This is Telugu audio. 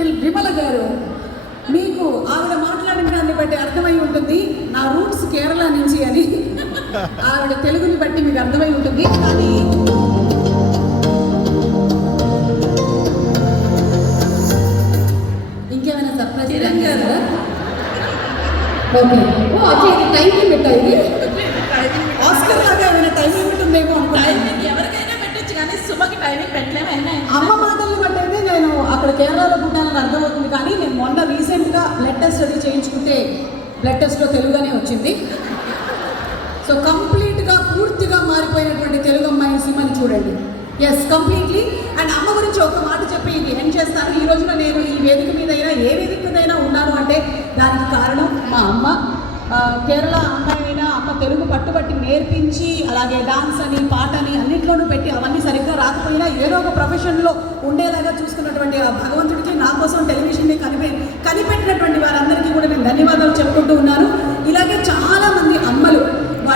లిటిల్ విమల గారు, మీకు ఆవిడ మాట్లాడిన దాన్ని బట్టి అర్థమై ఉంటుంది నా రూట్స్ కేరళ నుంచి అని. ఆవిడ తెలుగుని బట్టి మీకు అర్థమై ఉంటుంది. కానీ ఇంకేమైనా సర్ప్రైజ్ చేస్తారా? ఓకే, ఓ అచ్చా, ఇది టైం లిమిట్ ఇది. ఆస్కర్ లాగా ఏమైనా టైం లిమిట్ ఉందేమో టైమింగ్ ఎవరికైనా పెట్టచ్చు కానీ సుమకి టైమింగ్ పెట్టలేమైనా. అమ్మ మాటలను బట్టి అయితే నేను అక్కడ కేరళలో పుట్టానని అర్థమవుతుంది. కానీ నేను మొన్న రీసెంట్గా బ్లడ్ టెస్ట్ అది చేయించుకుంటే బ్లడ్ టెస్ట్లో తెలుగుగానే వచ్చింది. సో కంప్లీట్గా పూర్తిగా మారిపోయినటువంటి తెలుగు అమ్మాయి సినిమాని చూడండి. Yes, completely. అండ్ అమ్మ గురించి ఒక మాట చెప్పి ఇది ఎండ్ చేస్తాను. ఈ రోజున నేను ఈ వేదిక మీద అయినా ఏ వేదిక మీద అయినా ఉన్నాను అంటే దానికి కారణం మా అమ్మ. కేరళ అమ్మాయి అయినా అమ్మ తెలుగు పట్టుబట్టి నేర్పించి, అలాగే డాన్స్ అని పాటని అన్నింటిలోనూ పెట్టి అవన్నీ సరిగ్గా రాకపోయినా ఏదో ఒక ప్రొఫెషన్లో ఉండేలాగా చూసుకున్నటువంటి ఆ భగవంతుడికి నా కోసం టెలివిజన్ని కనిపెట్టినటువంటి వారందరికీ కూడా నేను ధన్యవాదాలు చెప్పుకుంటూ ఉన్నాను.